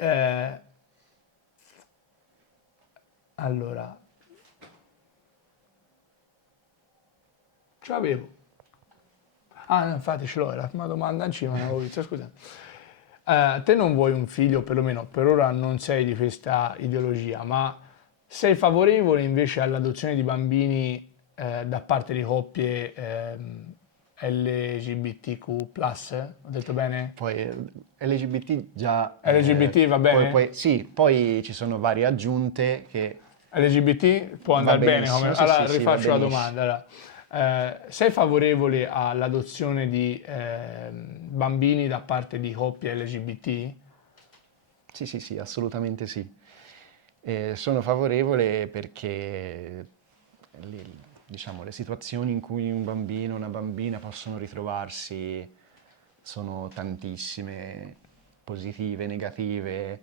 allora, ce l'avevo. Ah, no, infatti ce l'ho, era la prima domanda in cima, non avevo visto, scusa. Te non vuoi un figlio, perlomeno per ora non sei di questa ideologia, ma sei favorevole invece all'adozione di bambini da parte di coppie LGBTQ+, ho detto bene? Poi LGBT già... LGBT va bene? Sì, poi ci sono varie aggiunte che... LGBT può Va andare bene benissimo, come... sì, Allora, sì, sì, va rifaccio la benissimo. domanda. Allora, sei favorevole all'adozione di bambini da parte di coppie LGBT? Sì, sì, sì, assolutamente sì. Sono favorevole perché le, diciamo, le situazioni in cui un bambino o una bambina possono ritrovarsi sono tantissime, positive, negative.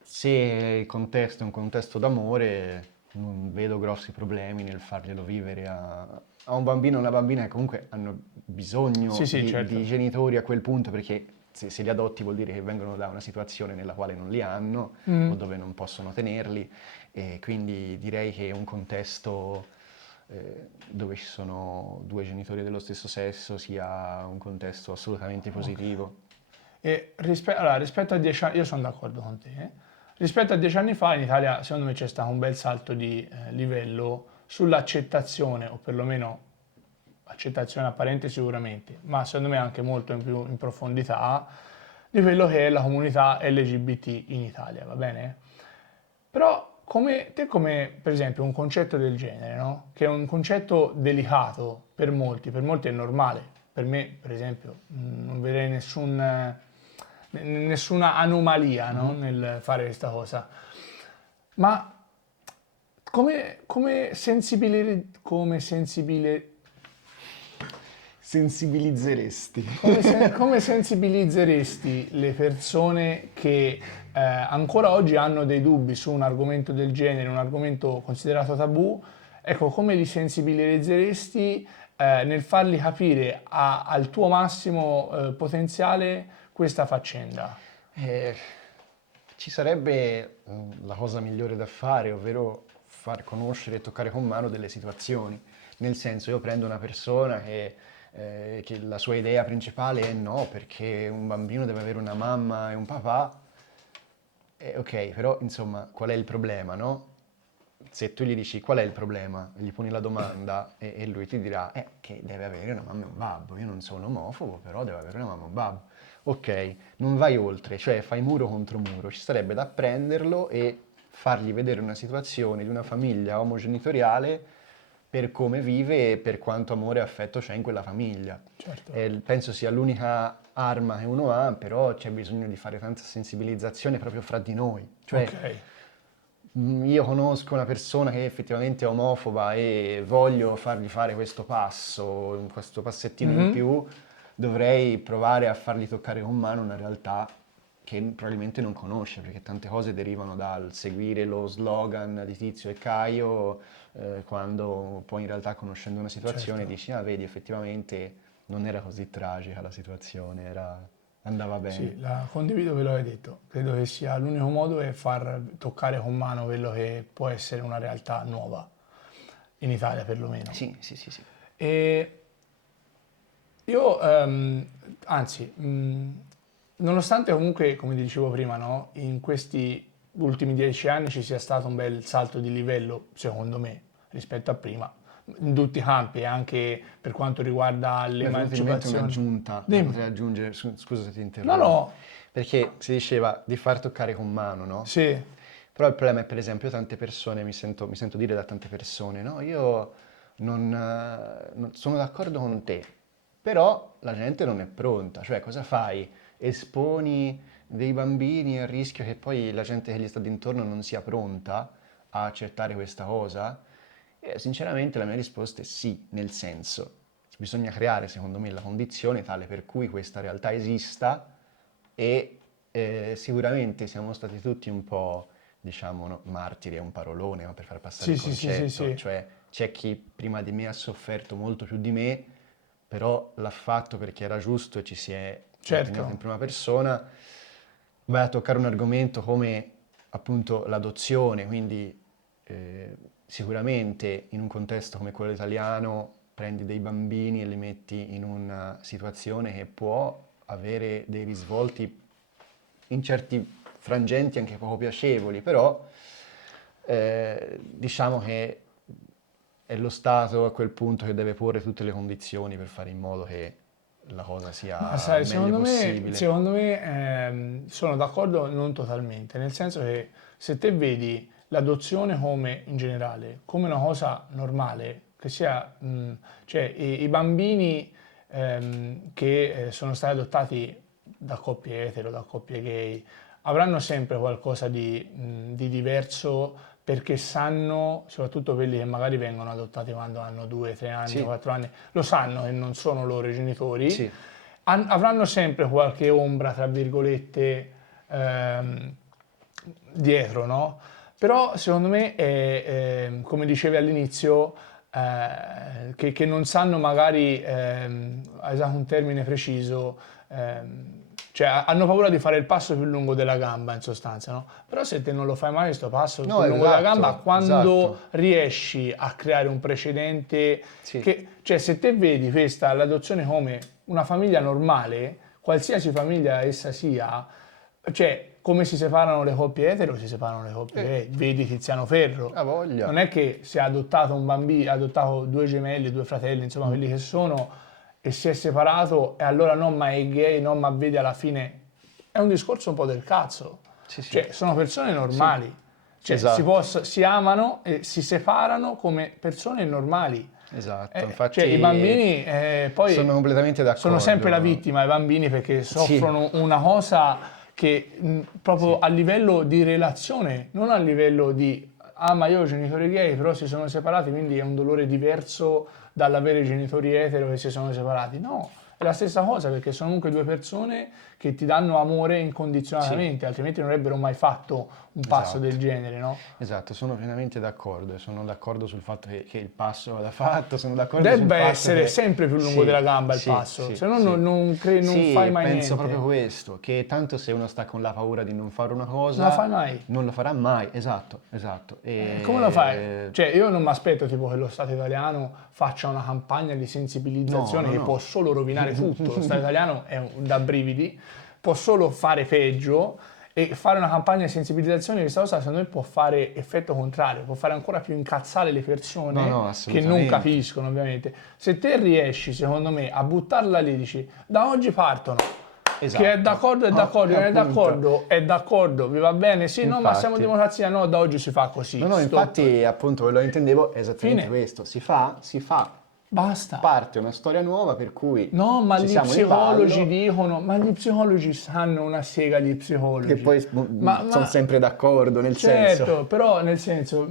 Se il contesto è un contesto d'amore, non vedo grossi problemi nel farglielo vivere a un bambino o una bambina che comunque hanno bisogno Sì, sì, certo. di genitori a quel punto, perché se li adotti vuol dire che vengono da una situazione nella quale non li hanno o dove non possono tenerli, e quindi direi che un contesto dove ci sono due genitori dello stesso sesso sia un contesto assolutamente positivo. E allora, rispetto a 10 anni, io sono d'accordo con te, eh. Rispetto a 10 anni fa in Italia secondo me c'è stato un bel salto di livello sull'accettazione, o perlomeno accettazione apparente sicuramente, ma secondo me anche molto in più in profondità, di quello che è la comunità LGBT in Italia, va bene? Però come per esempio un concetto del genere, no? Che è un concetto delicato per molti è normale, per me per esempio non vedrei nessuna anomalia, no? Nel fare questa cosa. Ma come Sensibilizzeresti. come sensibilizzeresti le persone che ancora oggi hanno dei dubbi su un argomento del genere, un argomento considerato tabù? Ecco, come li sensibilizzeresti nel fargli capire al tuo massimo potenziale questa faccenda? Eh, Ci sarebbe la cosa migliore da fare, ovvero far conoscere e toccare con mano delle situazioni. Nel senso, io prendo una persona che la sua idea principale è no, perché un bambino deve avere una mamma e un papà. Ok, però insomma, qual è il problema, no? Se tu gli dici qual è il problema, gli poni la domanda e lui ti dirà che deve avere una mamma e un babbo. Io non sono omofobo, però deve avere una mamma e un babbo. Ok, non vai oltre, cioè fai muro contro muro. Ci sarebbe da prenderlo e fargli vedere una situazione di una famiglia omogenitoriale per come vive e per quanto amore e affetto c'è in quella famiglia. Certo. Penso sia l'unica arma che uno ha, però c'è bisogno di fare tanta sensibilizzazione proprio fra di noi. Cioè, Ok. io conosco una persona che effettivamente è omofoba e voglio fargli fare questo passo, questo passettino in più, dovrei provare a fargli toccare con mano una realtà che probabilmente non conosce, perché tante cose derivano dal seguire lo slogan di Tizio e Caio, quando poi in realtà conoscendo una situazione Certo. dici, ah vedi, effettivamente non era così tragica la situazione, andava bene. Sì, la condivido quello che hai detto. Credo che sia l'unico modo è far toccare con mano quello che può essere una realtà nuova, in Italia perlomeno. Sì, sì, sì, sì. E io, anzi, nonostante comunque, come ti dicevo prima, no, in questi ultimi 10 anni ci sia stato un bel salto di livello, secondo me, rispetto a prima, in tutti i campi, anche per quanto riguarda Mi è venuta in mente l'emancipazione. un'aggiunta, la Dimmi. potrei aggiungere, scusa se ti No, interrompo, no, perché si diceva di far toccare con mano, no? sì, Però il problema è, per esempio, tante persone, mi sento dire da tante persone, no, io non sono d'accordo con te, però la gente non è pronta, cioè cosa fai? Esponi dei bambini al rischio che poi la gente che gli sta d'intorno non sia pronta a accettare questa cosa? E sinceramente la mia risposta è sì, nel senso, bisogna creare secondo me la condizione tale per cui questa realtà esista e sicuramente siamo stati tutti un po', diciamo, no, martiri è un parolone, ma per far passare sì, il sì, sì, sì, concetto, sì, cioè c'è chi prima di me ha sofferto molto più di me, però l'ha fatto perché era giusto e ci si è impegnato in certo, prima persona. Vai a toccare un argomento come appunto l'adozione, quindi sicuramente in un contesto come quello italiano prendi dei bambini e li metti in una situazione che può avere dei risvolti in certi frangenti anche poco piacevoli, però diciamo che è lo Stato a quel punto che deve porre tutte le condizioni per fare in modo che la cosa sia Ma sai, meglio possibile. secondo me sono d'accordo non totalmente, nel senso che se te vedi l'adozione come in generale, come una cosa normale, che sia, cioè i bambini che sono stati adottati da coppie etero, da coppie gay, avranno sempre qualcosa di diverso perché sanno, soprattutto quelli che magari vengono adottati quando hanno 2, 3 anni, Sì. 4 anni, lo sanno che non sono loro i genitori, Sì. avranno sempre qualche ombra, tra virgolette, dietro, no? Però secondo me, come dicevi all'inizio, che non sanno magari, hai usato un termine preciso, cioè hanno paura di fare il passo più lungo della gamba in sostanza, no? Però se te non lo fai mai questo passo No, più lungo della esatto, gamba, quando esatto. riesci a creare un precedente, Sì. cioè se te vedi questa, l'adozione come una famiglia normale, qualsiasi famiglia essa sia, cioè come si separano le coppie etero, si separano le coppie gay. Vedi Tiziano Ferro. Ha voglia. Non è che si è adottato un bambino, ha adottato 2 gemelli, 2 fratelli, insomma quelli che sono, e si è separato e allora no, ma è gay, no, ma vedi alla fine. È un discorso un po' del cazzo. Sì, sì. Cioè, sono persone normali. Cioè, Esatto. si amano e si separano come persone normali. Esatto, infatti Cioè, i bambini poi sono completamente d'accordo. sono sempre la vittima, i bambini, perché soffrono una cosa che proprio a livello di relazione, non a livello di ah, ma io ho genitori gay, però si sono separati, quindi è un dolore diverso dall'avere genitori etero che si sono separati. No, è la stessa cosa, perché sono comunque 2 persone che ti danno amore incondizionatamente, altrimenti non avrebbero mai fatto un passo Esatto. del genere, no? Esatto, sono pienamente d'accordo e sono d'accordo sul fatto che il passo vada fatto, sono d'accordo sul Debba fatto essere che... sempre più lungo della gamba il passo, se no non Sì, fai mai penso niente. proprio questo, che tanto se uno sta con la paura di non fare una cosa... Non la fai mai. Non lo farà mai, esatto. E... Come lo fai? Cioè, io non mi aspetto tipo che lo Stato italiano faccia una campagna di sensibilizzazione No, che no. può solo rovinare tutto. Lo Stato italiano è da brividi, può solo fare peggio, e fare una campagna di sensibilizzazione di questa cosa secondo me può fare effetto contrario, può fare ancora più incazzare le persone No, che non assolutamente. capiscono ovviamente. Se te riesci, secondo me, a buttarla lì, dici, da oggi partono. Esatto. Che è d'accordo, è d'accordo, non è appunto. d'accordo, è d'accordo, vi va bene? Sì, no, ma siamo Infatti. democrazia, no, da oggi si fa così. No, stop. infatti appunto quello che intendevo è esattamente Fine. questo, si fa, Basta. parte una storia nuova per cui No, ma ci gli siamo in psicologi ballo, dicono, ma gli psicologi sanno una sega di psicologi. che poi Ma- sono sempre d'accordo, nel Certo, senso... però nel senso,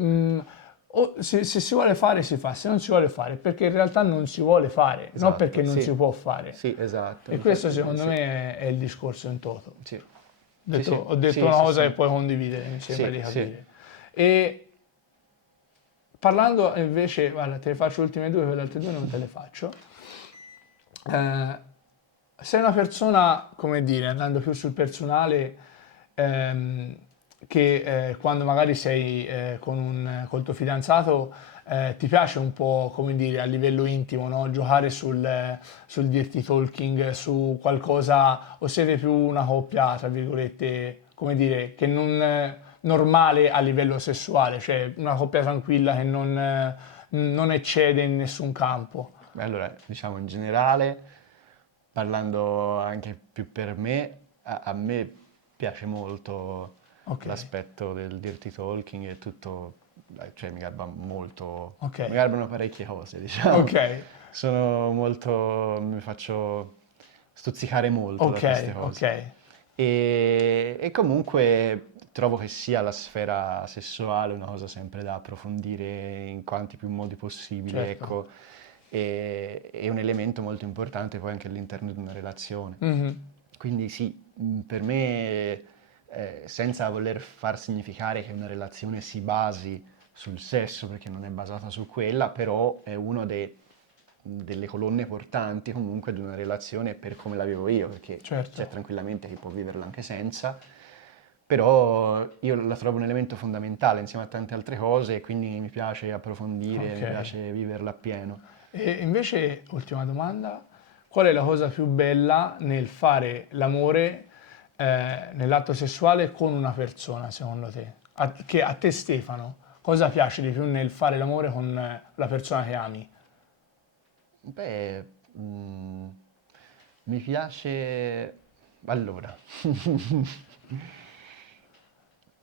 se si vuole fare si fa, se non si vuole fare, perché in realtà non si vuole fare, non Esatto, perché non sì. si può fare. Sì, esatto. E questo infatti, secondo sì. me è il discorso in toto. Sì. Ho detto Sì, una sì, cosa sì. che puoi condividere, mi sembra Sì, di sì. capire. E parlando invece, guarda, te le faccio le ultime 2, quelle altre 2 non te le faccio. Sei una persona, come dire, andando più sul personale, che quando magari sei col tuo fidanzato ti piace un po', come dire, a livello intimo, no? Giocare sul dirty talking, su qualcosa, o siete più una coppia, tra virgolette, come dire, che non normale a livello sessuale, cioè una coppia tranquilla che non eccede in nessun campo. Beh, allora, diciamo in generale, parlando anche più per me, a me piace molto Ok. l'aspetto del dirty talking e tutto, cioè mi garba molto, Ok. mi garbano parecchie cose, diciamo. Ok, Sono molto, mi faccio stuzzicare molto da queste ok, cose. ok. E comunque trovo che sia la sfera sessuale una cosa sempre da approfondire in quanti più modi possibili, Certo. ecco. E è un elemento molto importante poi anche all'interno di una relazione. Mhm. Quindi sì, per me, senza voler far significare che una relazione si basi sul sesso, perché non è basata su quella, però è uno delle colonne portanti comunque di una relazione per come la vivo io, perché Certo. c'è tranquillamente chi può viverla anche senza, però io la trovo un elemento fondamentale insieme a tante altre cose e quindi mi piace approfondire, mi Ok. piace viverla appieno. E invece, ultima domanda, qual è la cosa più bella nel fare l'amore nell'atto sessuale con una persona, secondo te? Che a te, Stefano, Cosa piace di più nel fare l'amore con la persona che ami? Beh, mi piace... Allora,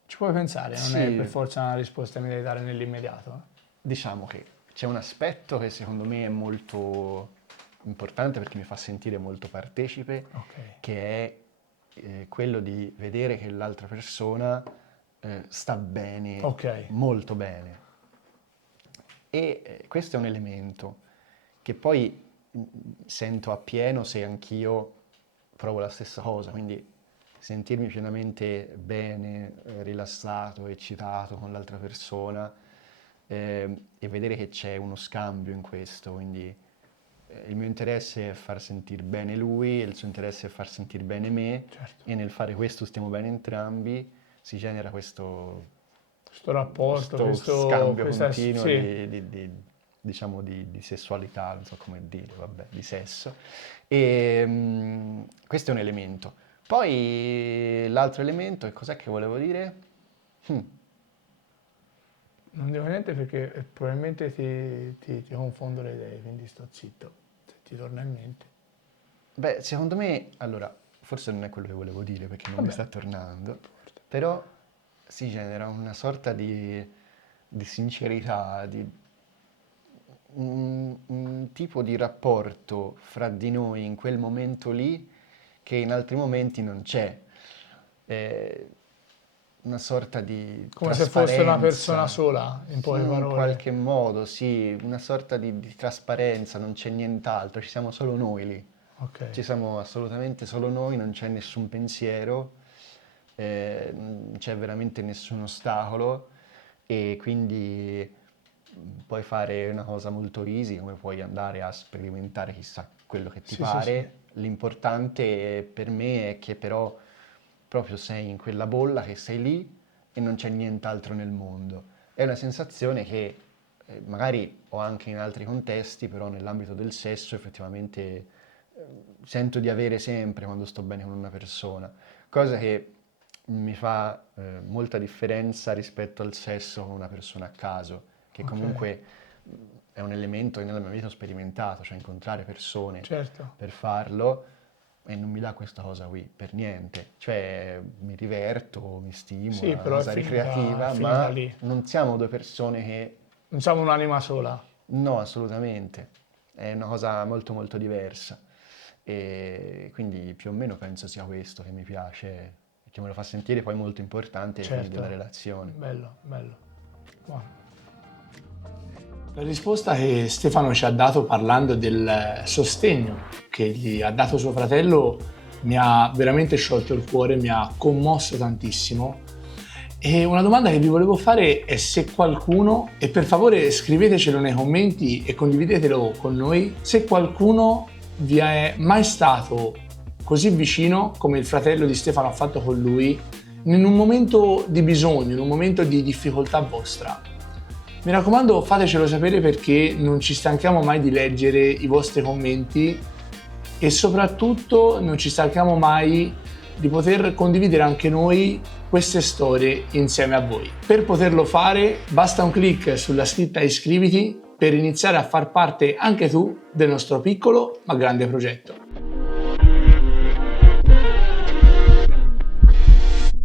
Ci puoi pensare, non Sì. è per forza una risposta che mi devi dare nell'immediato. diciamo che c'è un aspetto che secondo me è molto importante perché mi fa sentire molto partecipe, Ok. che è quello di vedere che l'altra persona sta bene, Ok. molto bene. E questo è un elemento che poi sento appieno se anch'io provo la stessa cosa, quindi sentirmi pienamente bene, rilassato, eccitato con l'altra persona e vedere che c'è uno scambio in questo, quindi il mio interesse è far sentire bene lui, il suo interesse è far sentire bene me Certo. e nel fare questo stiamo bene entrambi, si genera questo Questo rapporto, scambio questa- continuo sì. diciamo di sessualità, non so come dire, vabbè, di sesso. E questo è un elemento. Poi l'altro elemento, e cos'è che volevo dire? Non dico niente perché probabilmente ti confondo le idee, quindi sto zitto. Se ti torna in mente. Beh, secondo me, allora, forse non è quello che volevo dire perché non mi Vabbè. sta tornando, però si genera una sorta di sincerità, di un tipo di rapporto fra di noi in quel momento lì che in altri momenti non c'è. Una sorta di Come se fosse una persona trasparenza. sola, in poche In parole. qualche modo, sì, una sorta di trasparenza, non c'è nient'altro, ci siamo solo noi lì. Ok. Ci siamo assolutamente solo noi, non c'è nessun pensiero, non c'è veramente nessun ostacolo e quindi puoi fare una cosa molto easy, come puoi andare a sperimentare chissà quello che ti Sì, sì, pare. L'importante per me è che però proprio sei in quella bolla, che sei lì e non c'è nient'altro nel mondo. È una sensazione che magari ho anche in altri contesti, però nell'ambito del sesso effettivamente sento di avere sempre quando sto bene con una persona, cosa che mi fa molta differenza rispetto al sesso con una persona a caso, che Ok. comunque è un elemento che nella mia vita ho sperimentato, cioè incontrare persone Certo. per farlo e non mi dà questa cosa qui per niente, cioè mi diverto, mi stimola, Sì, una però è cosa ricreativa, finita ma lì. non siamo due persone che... Non siamo un'anima sola. No, assolutamente, è una cosa molto molto diversa e quindi più o meno penso sia questo che mi piace, che me lo fa sentire poi molto importante ai fini Certo. della relazione. Bello, bello. Buono. La risposta che Stefano ci ha dato parlando del sostegno che gli ha dato suo fratello mi ha veramente sciolto il cuore, mi ha commosso tantissimo. E una domanda che vi volevo fare è se qualcuno, e per favore scrivetecelo nei commenti e condividetelo con noi, se qualcuno vi è mai stato così vicino come il fratello di Stefano ha fatto con lui in un momento di bisogno, in un momento di difficoltà vostra. Mi raccomando, fatecelo sapere perché non ci stanchiamo mai di leggere i vostri commenti e soprattutto non ci stanchiamo mai di poter condividere anche noi queste storie insieme a voi. Per poterlo fare basta un clic sulla scritta iscriviti per iniziare a far parte anche tu del nostro piccolo ma grande progetto.